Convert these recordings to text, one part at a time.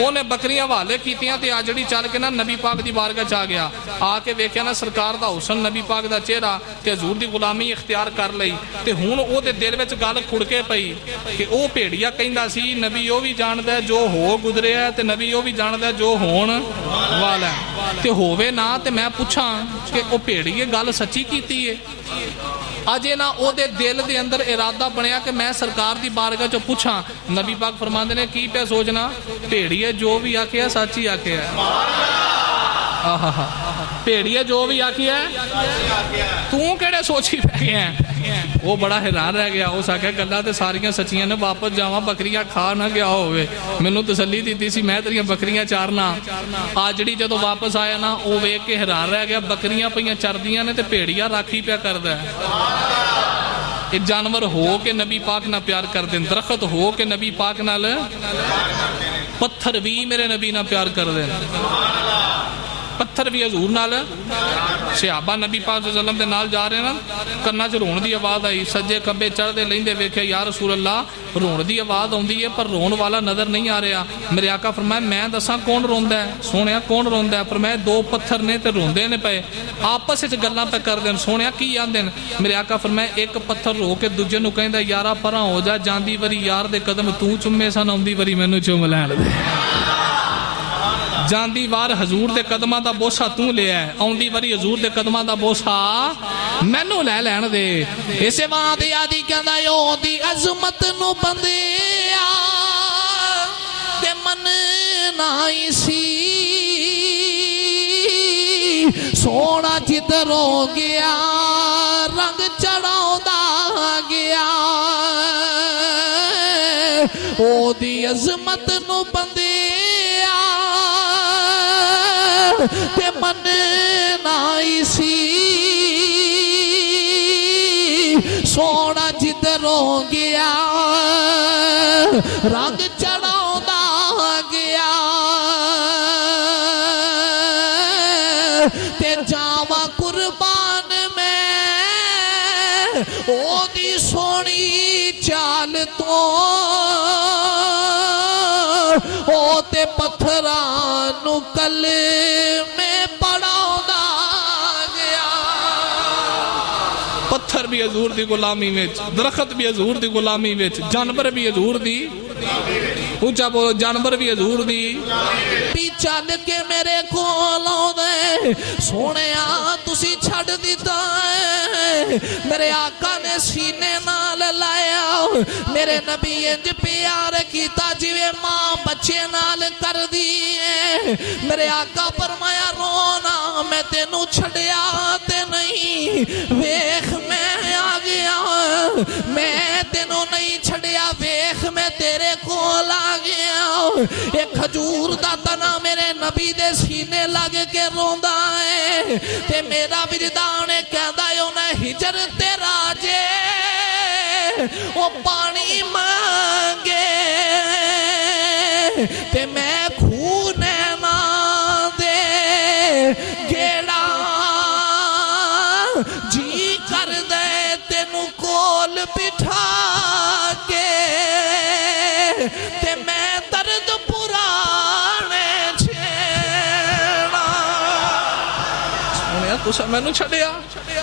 ਉਹਨੇ ਬੱਕਰੀਆਂ ਹਵਾਲੇ ਕੀਤੀਆਂ ਤੇ ਆ ਜਿਹੜੀ ਚੱਲ ਕੇ ਨਾ ਨਬੀ ਪਾਕ ਦੀ ਬਾਰਗਾਹ ਚ ਆ ਗਿਆ। ਆ ਕੇ ਵੇਖਿਆ ਨਾ ਸਰਕਾਰ ਦਾ ਹੁਸਨ, ਨਬੀ ਪਾਕ ਦਾ ਚਿਹਰਾ, ਤੇ ਹਜ਼ੂਰ ਦੀ ਗੁਲਾਮੀ ਇਖਤਿਆਰ ਕਰ ਲਈ। ਤੇ ਹੁਣ ਉਹਦੇ ਦਿਲ ਵਿੱਚ ਗੱਲ ਖੁੜਕੇ ਪਈ ਕਿ ਉਹ ਭੇੜੀਆ ਕਹਿੰਦਾ ਸੀ ਨਬੀ ਉਹ ਵੀ ਜਾਣਦਾ ਜੋ ਹੋ ਗੁਜ਼ਰਿਆ, ਤੇ ਨਬੀ ਉਹ ਵੀ ਜਾਣਦਾ ਜੋ ਹੋਣ ਵਾਲਾ, ਤੇ ਹੋਵੇ ਨਾ ਤੇ ਮੈਂ ਪੁੱਛਾਂ ਕਿ ਉਹ ਭੇੜੀਏ ਗੱਲ ਸੱਚੀ ਕੀਤੀ ਏ। ਅਜੇ ਨਾ ਉਹਦੇ ਦਿਲ ਦੇ ਅੰਦਰ ਇਰਾਦਾ ਬਣਿਆ ਕਿ ਮੈਂ ਸਰਕਾਰ ਦੀ ਬਾਰਗਾਹ ਚੋਂ ਪੁੱਛਾਂ। ਨਬੀ ਪਾਕ ਫਰਮਾਉਂਦੇ ਨੇ ਕੀ ਪਿਆ ਸੋਚਣਾ, ਭੇੜੀਏ ਜੋ ਵੀ ਆਖਿਆ ਸੱਚ ਹੀ ਆਖਿਆ। ਆਹਾ ਭੇੜੀਏ ਜੋ ਵੀ ਆਖਿਆ ਤੂੰ ਕਿਹੜੇ ਸੋਚੀ ਪੈ ਗਿਆ। ਉਹ ਬੜਾ ਹੈਰਾਨ ਰਹਿ ਗਿਆ। ਉਸ ਆਖਿਆ ਗੱਲਾਂ ਤੇ ਸਾਰੀਆਂ ਸੱਚੀਆਂ ਨੇ, ਵਾਪਸ ਜਾਵਾਂ ਬੱਕਰੀਆਂ ਖਾ ਨਾ ਗਿਆ ਹੋਵੇ, ਮੈਨੂੰ ਤਸੱਲੀ ਦਿੱਤੀ ਸੀ ਮੈਂ ਤੇਰੀਆਂ ਬੱਕਰੀਆਂ ਚਾਰਨਾ। ਆ ਜਿਹੜੀ ਜਦੋਂ ਵਾਪਸ ਆਇਆ ਨਾ ਉਹ ਵੇਖ ਕੇ ਹੈਰਾਨ ਰਹਿ ਗਿਆ, ਬੱਕਰੀਆਂ ਪਈਆਂ ਚਰਦੀਆਂ ਨੇ ਤੇ ਭੇੜੀਆ ਰਾਖੀ ਪਿਆ ਕਰਦਾ। ਇਹ ਜਾਨਵਰ ਹੋ ਕੇ ਨਬੀ ਪਾਕ ਨਾਲ ਪਿਆਰ ਕਰਦੇ ਨੇ, ਦਰਖਤ ਹੋ ਕੇ ਨਬੀ ਪਾਕ ਨਾਲ, ਪੱਥਰ ਵੀ ਮੇਰੇ ਨਬੀ ਨਾਲ ਪਿਆਰ ਕਰਦੇ ਨੇ, ਪੱਥਰ ਵੀ ਹਜ਼ੂਰ ਨਾਲ। ਸਹਾਬਾ ਨਬੀ ਪਾਕ ਸੱਲਮ ਦੇ ਨਾਲ ਜਾ ਰਹੇ ਨਾ, ਕੰਨਾਂ 'ਚ ਰੋਣ ਦੀ ਆਵਾਜ਼ ਆਈ, ਸੱਜੇ ਖੱਬੇ ਚੜ੍ਹਦੇ ਲੈਂਦੇ ਵੇਖਿਆ ਯਾ ਰਸੂਲ ਅੱਲਾ ਰੋਣ ਦੀ ਆਵਾਜ਼ ਆਉਂਦੀ ਹੈ ਪਰ ਰੋਣ ਵਾਲਾ ਨਜ਼ਰ ਨਹੀਂ ਆ ਰਿਹਾ। ਮੇਰੇ ਆਕਾ ਫਰਮਾਇਆ ਮੈਂ ਦੱਸਾਂ ਕੌਣ ਰੋਂਦਾ ਹੈ। ਸੋਹਣਿਆ ਕੌਣ ਰੋਂਦਾ ਹੈ? ਫਰਮਾਇਆ ਦੋ ਪੱਥਰ ਨੇ ਤੇ ਰੋਂਦੇ ਨੇ ਪਏ, ਆਪਸ ਵਿੱਚ ਗੱਲਾਂ ਪੈ ਕਰਦੇ ਨੇ। ਸੋਹਣਿਆ ਕੀ ਆਂਦੇ ਨੇ? ਮੇਰੇ ਆਕਾ ਫਰਮਾਇਆ ਇੱਕ ਪੱਥਰ ਰੋ ਕੇ ਦੂਜੇ ਨੂੰ ਕਹਿੰਦਾ ਯਾਰਾ ਪਰਾਂ ਹੋ ਜਾ, ਜਾਂਦੀ ਵਾਰੀ ਯਾਰ ਦੇ ਕਦਮ ਤੂੰ ਚੁੰਮੇ ਸਨ, ਆਉਂਦੀ ਵਾਰੀ ਮੈਨੂੰ ਚੁੰਮ ਲੈਣ ਦੇ। ਜਾਂਦੀ ਵਾਰ ਹਜ਼ੂਰ ਦੇ ਕਦਮਾਂ ਦਾ ਬੋਸਾ ਤੂੰ ਲਿਆ, ਆਉਂਦੀ ਵਾਰੀ ਹਜ਼ੂਰ ਦੇ ਕਦਮਾਂ ਦਾ ਬੋਸਾ ਮੈਨੂੰ ਲੈ ਲੈਣ ਦੇ। ਇਸੇ ਬਾਤ ਆਦੀ ਕਹਿੰਦਾ ਉਹਦੀ ਅਜ਼ਮਤ ਨੂੰ ਬੰਦਿਆ ਤੇ ਮਨ ਨਾਈ ਸੀ, ਸੋਹਣਾ ਜਿੱਧਰ ਹੋ ਗਿਆ ਰੰਗ ਚੜਾਉਂਦਾ ਗਿਆ। ਉਹਦੀ ਅਜ਼ਮਤ ਨੂੰ ਬੰਦਿਆ ਤੇ ਮਨ ਨਾਈ ਸੀ, ਸੋਹਣਾ ਜਿੱਧਰ ਹੋ ਗਿਆ ਰੰਗ ਚੜਾਉਂਦਾ ਗਿਆ। ਤੇ ਜਾਵਾਂ ਕੁਰਬਾਨ ਮੈਂ ਉਹਦੀ ਸੋਹਣੀ ਚਾਲ ਤੋਂ, ਉਹ ਤੇ ਪੱਥਰਾਂ ਨੂੰ ਕਲਮੇ ਪੜਾਉਂਦਾ ਗਿਆ। ਪੱਥਰ ਵੀ ਹਜ਼ੂਰ ਦੀ ਗੁਲਾਮੀ ਵਿੱਚ, ਦਰਖਤ ਵੀ ਹਜ਼ੂਰ ਦੀ ਗੁਲਾਮੀ ਵਿੱਚ, ਜਾਨਵਰ ਵੀ ਹਜ਼ੂਰ ਦੀ, ਉੱਚਾ ਬੋਲੋ, ਜਾਨਵਰ ਵੀ ਹਜ਼ੂਰ ਦੀ ਵੀ ਚੱਲ ਕੇ ਮੇਰੇ ਕੋਲ ਆਉਂਦੇ। ਸੋਹਣਿਆ ਤੁਸੀਂ ਛੱਡ ਦਿੱਤਾ ਹੈ, ਮੇਰੇ ਆਕਾ ਨੇ ਸੀਨੇ ਨਾਲ ਲਾਇਆ, ਮੇਰੇ ਨਬੀ ਇੰਜ ਪਿਆਰ ਕੀਤਾ ਜਿਵੇਂ ਮਾਂ ਬੱਚੇ ਨਾਲ ਕਰਦੀ ਹੈ। ਮੇਰੇ ਆਕਾ ਫਰਮਾਇਆ ਰੋਣਾ ਮੈਂ ਤੈਨੂੰ ਛੱਡਿਆ ਤੇ ਨਹੀਂ, ਵੇਖ ਮੈਂ ਆ ਗਿਆ, ਮੈਂ ਤੈਨੂੰ ਨਹੀਂ ਛੱਡਿਆ, ਵੇਖ ਮੈਂ ਤੇਰੇ ਕੋਲ ਆ ਗਿਆ। ਇਹ ਖਜੂਰ ਦਾ ਤਨਾ ਮੇਰੇ ਨਬੀ ਦੇ ਸੀਨੇ ਲੱਗ ਕੇ ਰੋਂਦਾ ਹੈ ਤੇ ਮੇਰਾ ਵਿਰਦਾਨ ਕਹਿੰਦਾ ਉਹਨੇ ਹਿਜਰ ਤੇ ਰਾਜੇ ਉਹ ਪਾਣੀ ਮੰਗੇ ਤੇ ਮੈਂ ਖੂਨ ਨਾ ਦੇ ਗੇੜਾ ਜੀ ਕਰਦੇ ਤੈਨੂੰ ਕੋਲ ਬਿਠਾ ਕੇ ਤੇ ਮੈਂ ਦਰਦ ਪੁਰਾਣੇ ਛੇੜਾ। ਸੁਣਿਆ ਤੁਸੀਂ ਮੈਨੂੰ ਛੱਡਿਆ,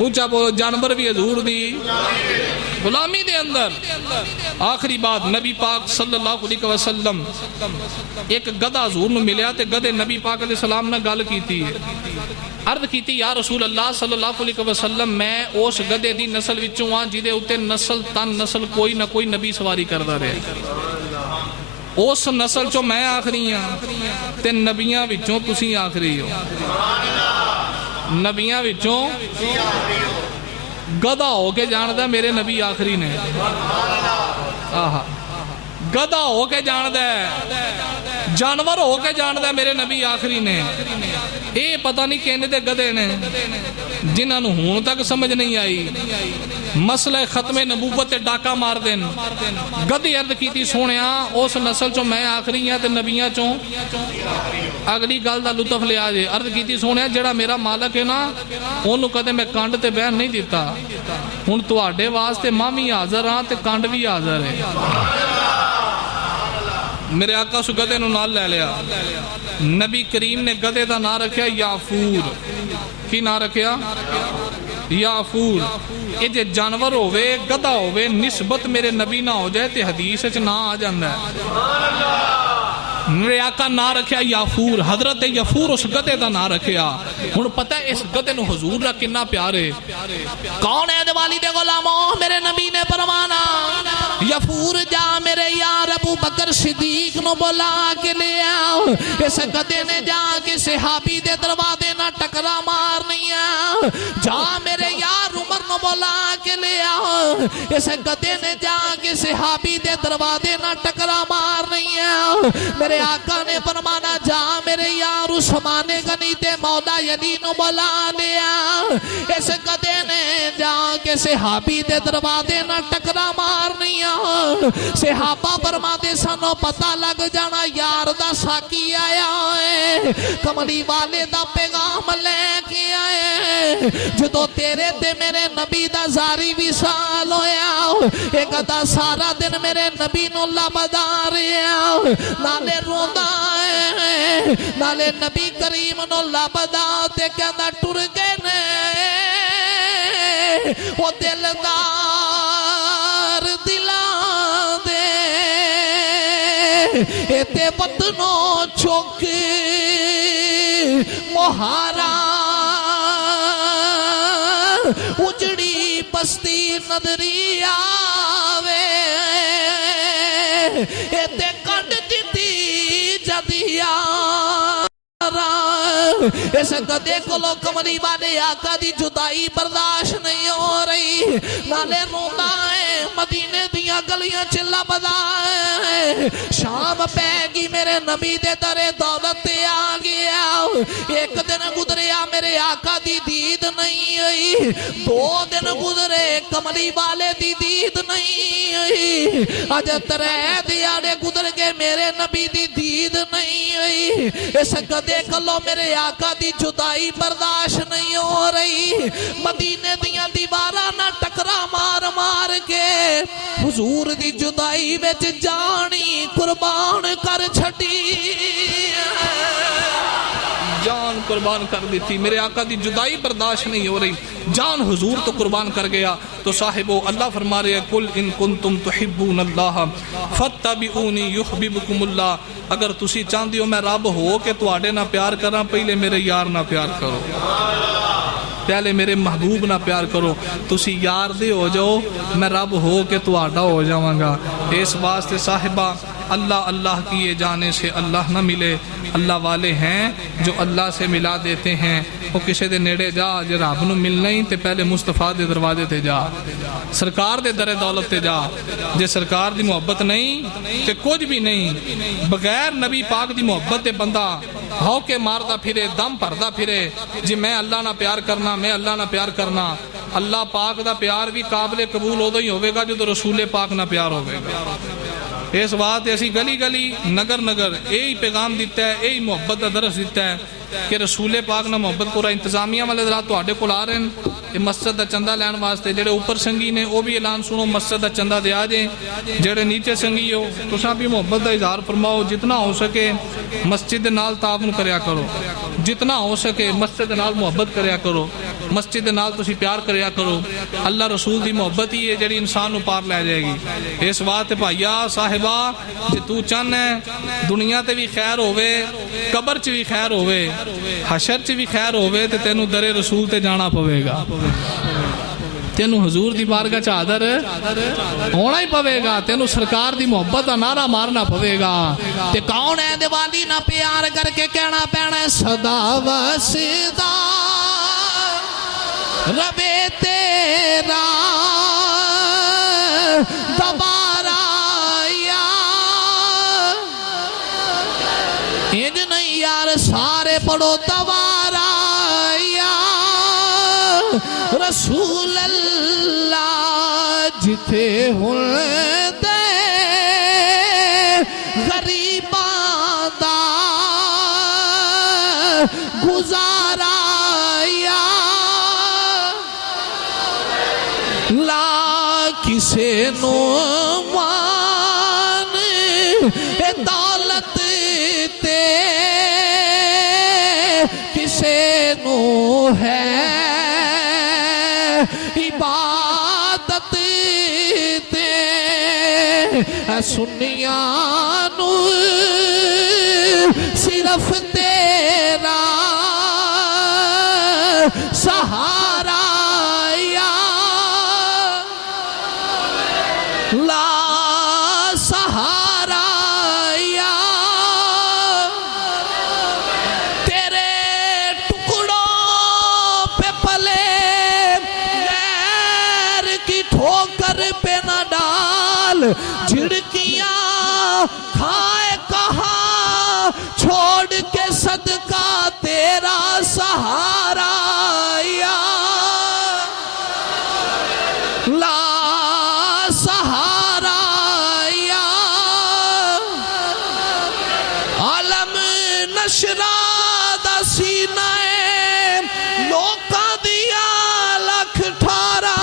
اونچا بولو جانور بھی حضور دی غلامی دے اندر. آخری بات نبی پاک صلی اللہ علیہ وسلم ایک گدھا حضور نو ملیا تے گدھے نبی پاک علیہ السلام نے گل کیتی ہے. عرض کیتی یا رسول اللہ صلی اللہ علیہ وسلم میں اس گدھے دی نسل وچوں ہاں جدے اوتے نسل تن نسل کوئی نہ کوئی نبی سواری کردا رہے. اس نسل چوں میں آخری ہاں تے نبیاں وچوں تسی آخری ہو. نبیاں وچوں گدھا ہو کے جاندا میرے نبی آخری نے. آہا گدھا ہو کے جاندا ہے, جانور ہو کے جاندا ہے میرے نبی آخری نے. اے پتہ نہیں کہنے دے گدھے نے جنہاں نوں ہون تک سمجھ نہیں آئی مسئلہ ختم نبوت تے ڈاکا مار دین. گدھے عرض کیتی سونیا اس نسل چوں میں آخری ہاں تے نبیاں چوں اگلی گل دا لطف لیا جے. عرض کیتی سونیا جڑا میرا مالک ہے نا اونوں کدے میں کنڈ تے بہن نہیں دیتا. ہن تواڈے واسطے ماں وی حاضر ہاں تے کنڈ وی حاضر ہے. میرے آقا سو گدھے نو نال لے لیا. نبی کریم نے گدھے دا نام رکھیا یافور. کی نام رکھیا؟ یافور. یہ جے جانور ہوئے گدھا ہوئے نسبت میرے نبی نہ ہو جائے تے حدیث وچ نہ آ جاندا ہے. میرے آقا نام رکھیا یافور. حضرت یافور اس گدھے دا نام رکھیا. ہن پتہ ہے اس گدھے نو حضور دا کتنا پیار ہے. کون ہے دیوالی دے غلاموں میرے نبی نے فرمانا یافور جا میرے یار ابو بکر صدیق نو بلا کے لے آؤ. اس گدھے نے جا کے صحابی دے دروازے نہ ٹکرا مارنی ہے. جا میرے یار عمر نو بلا کے لے آؤ. اس گدھے نے جا کے صحابی دے دروازے نہ ٹکرا مارنی ہے. میرے آقا نے فرمانا جا میرے یار عثمان غنی تے مولا علی نو بلا لے آؤ. اس گدھے نے جا کے صحابی دے دروازے نہ ٹکرا مارنی ہے. صحابہ فرماتے سانو پتہ لگ جانا یار دا ساکی آیا ہے, کملی والے دا پیغام لے کے آئے. جدو تیرے تے میرے نبی دا زاری وصال ہویا ایک دا سارا دن میرے نبی نو لبدا رہا نالے روندا ہے نالے نبی کریم نو لبدا تے کہندا ٹر گئے نے او دلدار دلاں دے تے وطنوں چوک مہارا اجڑی بستی نظری آوے تے کنڈ جتی جدیا. اس گدھے کو لو کملی والے آقا دی جدائی برداشت نہیں ہو رہی. نالے روندا ہے مدینے دیاں گلیاں چلا بدا ہے. شام پہ گی میرے نبی دے در دولت تے آ گیا. ایک دن گزریا میرے آقا دی دید نہیں ہوئی. 2 دن گزرے کملی والے دی دید نہیں ہوئی. اج 3 دیاڑے گزر کے میرے نبی دی دید نہیں ہوئی. اس گدھے کلو میرے آقا دی جدائی برداشت نہیں ہو رہی. مدینے دیاں دیواراں نہ ٹکرا مار مار کے حضور دی جدائی وچ جانی قربان کر چھڈی. جان قربان کر دیتی. میرے آقا دی جدائی برداشت نہیں ہو رہی, جان حضور تو قربان کر گیا. تو صاحبو اللہ فرما رہے ہیں کل ان کنتم تحبون اللہ فاتبعونی یحببکم اللہ. اگر تسی چاہندے ہو میں رب ہو کہ تواڈے نہ پیار کراں پہلے میرے یار نہ پیار کرو, پہلے میرے محبوب نہ پیار کرو. تسی یار دے ہو جاؤ میں رب ہو کے تواڈا ہو جاواں گا. اس واسطے صاحبہ اللہ اللہ کیے جانے سے اللہ نہ ملے. اللہ والے ہیں جو اللہ سے ملا دیتے ہیں. وہ کسی دے نیڑے جا جے رب نو مل نہیں تے پہلے مصطفیٰ دے دروازے تے جا, سرکار دے در دولت تے جا. جے سرکار دی محبت نہیں تے کچھ بھی نہیں. بغیر نبی پاک دی محبت تے بندہ ہو کے ماردا پھرے دم بھردا پھرے جی میں اللہ نہ پیار کرنا میں اللہ نہ پیار کرنا. اللہ پاک دا پیار بھی قابل قبول ادو ہی ہوئے گا جو رسول پاک نہ پیار ہوئے گا. اس بات ایسی گلی گلی نگر نگر یہی پیغام دیتا ہے, یہی محبت کا درس دیتا ہے کہ رسول پاک نہ محبت پورا. انتظامیہ والے حضرات تواڈے کول آ رہے ہیں یہ مسجد دا چندہ لین واسطے. جڑے اوپر سنگی نے وہ بھی اعلان سنو مسجد دا چندہ دے آ جائیں. جڑے نیچے سنگی ہو تساں بھی محبت دا اظہار فرماؤ. جتنا ہو سکے مسجد نال تعاون کریا کرو, جتنا ہو سکے مسجد نال محبت کریا کرو. مسجد دے نال تسی پیار کریا کرو اللہ رسول دی محبت ہی ہے جڑی انسان نو پار لے جائے گی اس واسطے بھائیا صاحبہ جے تو چاہنا ہے دنیا تے بھی خیر ہووے قبر چ بھی خیر ہووے حشر چ بھی خیر ہووے تے تینوں در رسول تے جانا پوے گا تینوں حضور دی بارگاہ چ حاضر ہونا ہی پوے گا تینوں سرکار دی محبت دا نعرہ مارنا پوے گا تے کون ہے دیوالی نہ پیار کر کے کہنا پینا صدا وسدا ربے تیرا دوبارہ یا انج نہیں یار سارے پڑھو دوبارہ یا رسول اللہ جتے ہوندے غریباں دا گزارا یا لا کسے نو مان اے دولت تے کسے نو ہے عبادت تے اے سنیاں نو صرف تیرا سہارا یا لا سہارا یا تیرے ٹکڑوں پہ پلے غیر کی ٹھوکر پہ نہ ڈال جھڑکیاں کھائے کہاں چھوڑ کے صدقہ تیرا سہارا یا لا سہارا یا عالم نشرا دا سینہ لوکاں دیا لکھ ٹھارا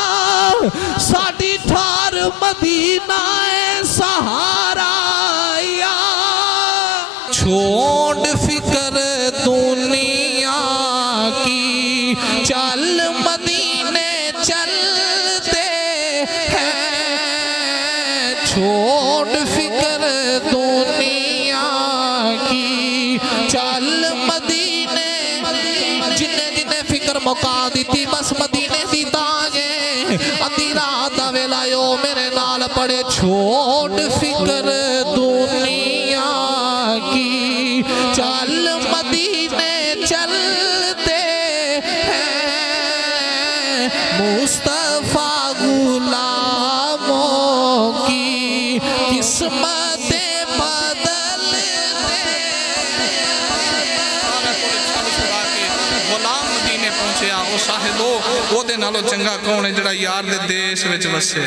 ساڈی ٹھار مدینہ سہارا یا چھوڑ فکر دنیا کی چل مدینے چلتے ہیں چھوڑ فکر دنیا کی چل مدینے جنہیں جنہیں فکر مکا دیتی بس مدینے دی تاجے ادھی رات دا ویلا یو میرے نال پڑے چھوڑ فکر دنیا کی چل مدینے چلتے ہیں مصطفیٰ غلاموں کی قسمتیں بدلتے غلام مدینے پہنچیا او صاحبو او دے نالو چنگا کون ہے جڑا یار دے دیش وچ وسے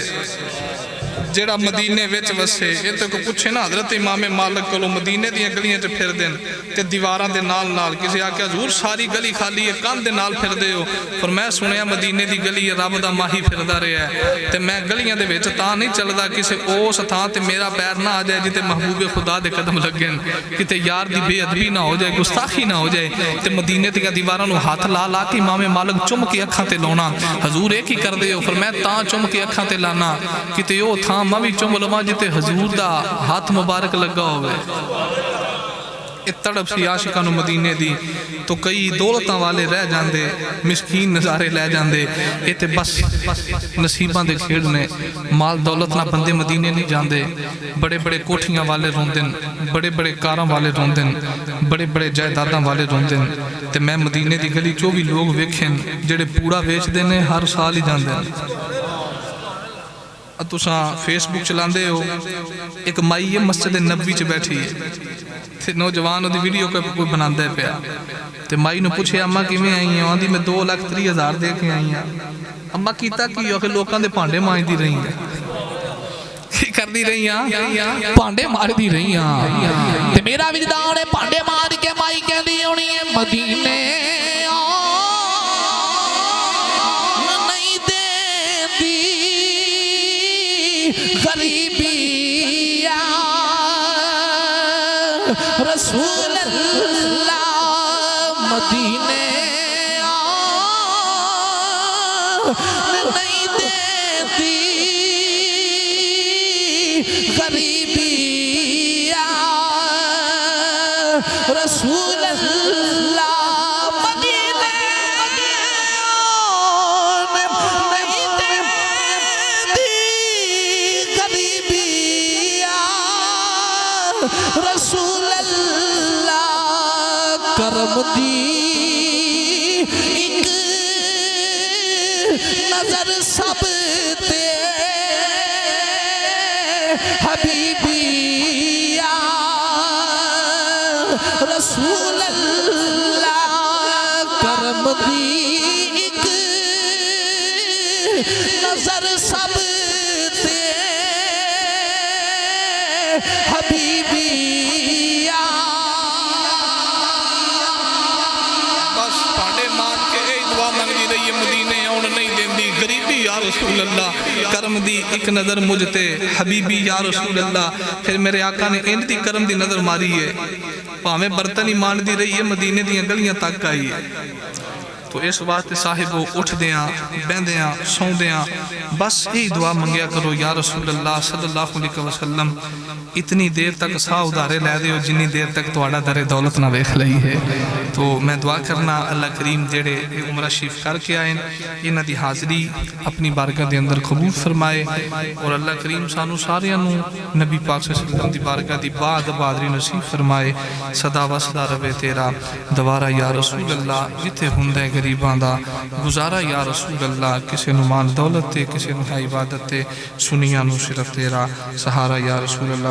جڑا مدینے وچ وسے یہ تو کوئی پوچھے نا حضرت امام مالک کو مدینے دیاں گلیاں تے پھر دین تے دیواراں دے نال نال کسی آکھیا حضور ساری گلی خالی ہے کان دے نال پھر دے ہو پر میں سنیا مدینے دی گلی رب دا ماہی پھردا رہیا ہے تے میں گلیاں دے وچ تاں نہیں چلدا کسے اس تھاں تے میرا پیر نہ آ جائے جتے محبوب خدا دے قدم لگن کتے یار دی بے ادبی نہ ہو جائے گستاخی نہ ہو جائے تے مدینے دیاں دیواراں نو ہاتھ لا لا کے امام مالک چم کے اکھاں تے لاونا حضور ایک ہی کر دے ہو پر میں تاں چم کے اکھاں تے لانا کتے او تھاں میں بھی چم لواں جتے حضور دا ہاتھ مبارک لگا ہوئے تڑپ سی عاشقانو مدینے دی تو کئی دولتاں والے رہ جاندے مسکین نظارے لے جاندے یہ تے بس نصیباں دے کھیڑنے مال دولت نہ بندے مدینے نہیں جاندے بڑے بڑے کوٹھیاں والے روندن بڑے بڑے کاراں والے روندن بڑے بڑے جائیداداں والے روندن تے میں مدینے دی گلی جو بھی لوگ ویکھن جڑے پوڑا ویچ دینے ہر سال ہی جاندے تساں فیس بک چلاندے ہو ایک مائی مسجد نبوی چ بیٹھی ہے نوجوان دی ویڈیو کوئی بناندا ہے پیا تے مائی نو پوچھے اماں کیویں آئی ہیں آندی میں 2,30,000 دے کے آئی ہاں اماں کیتا کی ہو کہ لوکاں دے بھانڈے مانجدی رہی ہیں کی کردی رہی ہیں بھانڈے ماردی رہی ہیں تے میرا وجدان ہے بھانڈے مار کے مائی کہندی ہونی ہے مدینے غریبی رسول اللہ مدینے نہیں دیتی غریبی رسول اللہ مدینے نہیں دیتی غریبی رسول اللہ کرم دی ایک نظر سب تے حبیبی رسول اللہ کرم دی ایک نظر سب تے حبیبی بس پاڑے مان کے اے دعا منگی رہی ہے مدینے آن نہیں دیندی غریبی یا رسول اللہ کرم دی ایک نظر مجھ تے حبیبی یا رسول اللہ پھر میرے آقا نے ان دی کرم دی نظر ماری ہے ہمیں برتن ہی مان دی رہی ہے مدینے دیاں گلیاں تک آئی ہے تو اس واسطے صاحب اٹھ دیاں بیندیاں سو دیاں بس یہی دعا منگیا کرو یا رسول اللہ صلی اللہ علیہ وسلم اتنی دیر تک سا ادارے لے دیو جنی دیر تک توڑا در دولت نہ ویکھ لئی ہے تو میں دعا کرنا اللہ کریم جڑے عمرہ شریف کر کے آئیں انہاں دی حاضری اپنی بارگاہ دے اندر قبول فرمائے اور اللہ کریم سانو ساریاں نو نبی پاک صلی اللہ علیہ وسلم دی بارگاہ دی بعد بادری نصیب فرمائے صدا وصدا روے تیرا دوارا یا رسول اللہ جتے ہندے غریباں دا گزارا یا رسول اللہ کسے نو مال دولت تے کسے نو عبادت تے سنیاں نو صرف تیرا سہارا یا رسول اللہ